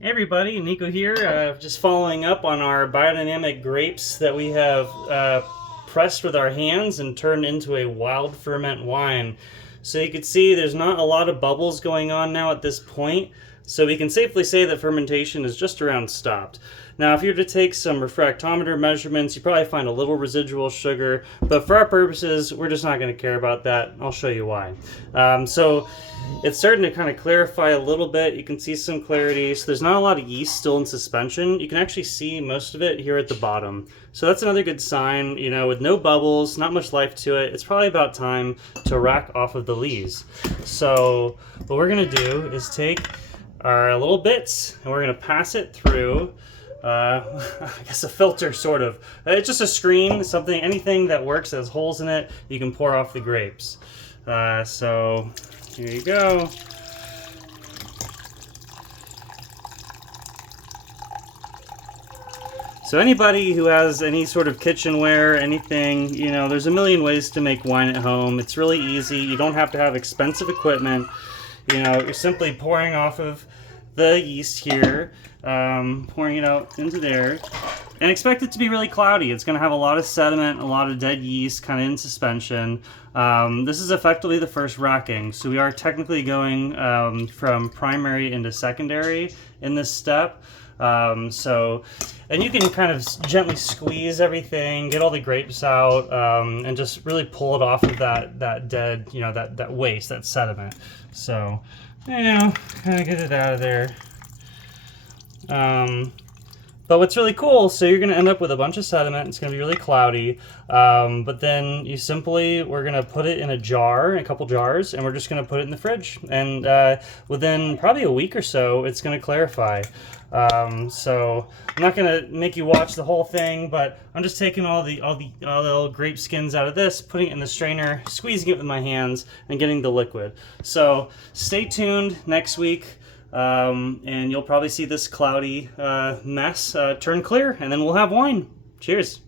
Hey everybody, Nico here, just following up on our biodynamic grapes that we have pressed with our hands and turned into a wild ferment wine. So you can see there's not a lot of bubbles going on now at this point, so we can safely say that fermentation is just around stopped. Now if you were to take some refractometer measurements, you probably find a little residual sugar, but for our purposes, we're just not going to care about that. I'll show you why. So it's starting to kind of clarify a little bit. You can see some clarity. So there's not a lot of yeast still in suspension. You can actually see most of it here at the bottom. So that's another good sign, you know, with no bubbles, not much life to it. It's probably about time to rack off of the lees. So what we're going to do is take our little bits and we're going to pass it through I guess a filter, sort of. It's just a screen, something, anything that works that has holes in it, you can pour off the grapes. So here you go. So anybody who has any sort of kitchenware, anything, you know, there's a million ways to make wine at home. It's really easy. You don't have to have expensive equipment. You know, you're simply pouring off of the yeast here, pouring it out into there, and expect it to be really cloudy. It's going to have a lot of sediment, a lot of dead yeast kind of in suspension. This is effectively the first racking, so we are technically going from primary into secondary in this step. And you can kind of gently squeeze everything, get all the grapes out, and just really pull it off of that dead, you know, that waste, that sediment. So, you know, kind of get it out of there. But what's really cool, so you're going to end up with a bunch of sediment. It's going to be really cloudy. But then we're going to put it in a jar, a couple jars, and we're just going to put it in the fridge. And within probably a week or so, it's going to clarify. So I'm not going to make you watch the whole thing, but I'm just taking all the little grape skins out of this, putting it in the strainer, squeezing it with my hands, and getting the liquid. So stay tuned next week. And you'll probably see this cloudy mess turn clear, and then we'll have wine. Cheers.